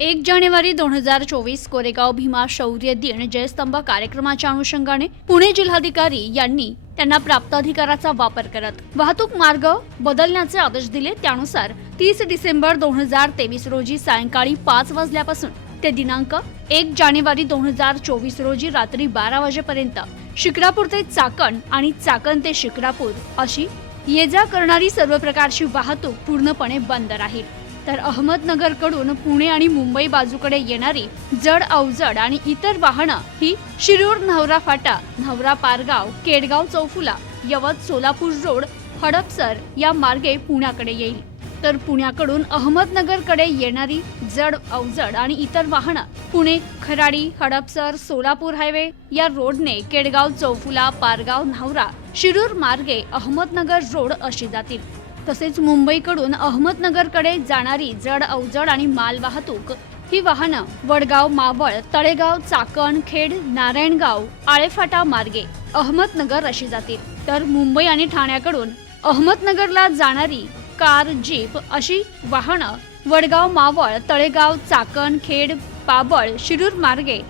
एक जानेवारी दोन हजार चोवीस कोरेगाव भीमा शौर्य दिन जयस्तंभ कार्यक्रमाच्या अनुषंगाने पुणे जिल्हाधिकारी यांनी त्यांना प्राप्त अधिकाराचा वापर करत वाहतूक मार्ग बदलण्याचे आदेश दिले. त्यानुसार तीस डिसेंबर दोन हजार तेवीस रोजी सायंकाळी पाच वाजल्यापासून ते दिनांक एक जानेवारी दोन हजार चोवीस रोजी रात्री बारा वाजेपर्यंत शिक्रापूर ते चाकण आणि चाकण ते शिक्रापूर अशी ये जा करणारी सर्व प्रकारची वाहतूक पूर्णपणे बंद राहील. तर अहमदनगरकडून पुणे आणि मुंबई बाजूकडे येणारी जड अवजड आणि इतर वाहनं ही शिरूर न्हवरा फाटा न्हवरा पारगाव केडगाव चौफुला यवत सोलापूर रोड हडपसर या मार्गे पुण्याकडे येईल. तर पुण्याकडून अहमदनगरकडे येणारी जड अवजड आणि इतर वाहनं पुणे खराडी हडपसर सोलापूर हायवे या रोडने केडगाव चौफुला पारगाव न्हावरा शिरूर मार्गे अहमदनगर रोड अशी जातील. तसेच मुंबईकडून अहमदनगरकडे जाणारी जड अवजड आणि माल वाहतूक ही वाहनं वडगाव मावळ तळेगाव चाकण खेड नारायणगाव आळेफाटा मार्गे अहमदनगर अशी जातील. तर मुंबई आणि ठाण्याकडून अहमदनगरला जाणारी कार जीप अशी वाहनं वडगाव मावळ तळेगाव चाकण खेड पाबळ शिरूर मार्गे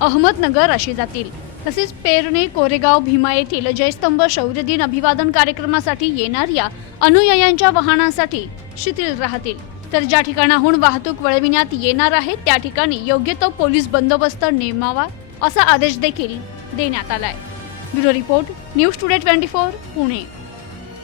अहमदनगर अशी जातील. तसेच पेरणे कोरेगाव भीमा येथील जयस्तंभ शौर्य दिन अभिवादन कार्यक्रमासाठी येणाऱ्या अनुयायांच्या वाहनांसाठी शिथिल राहतील. तर ज्या ठिकाणाहून वाहतूक वळविण्यात येणार आहे त्या ठिकाणी योग्य तो पोलीस बंदोबस्त नेमावा असा आदेश देखील देण्यात आलाय. Bureau report news today twenty four Pune.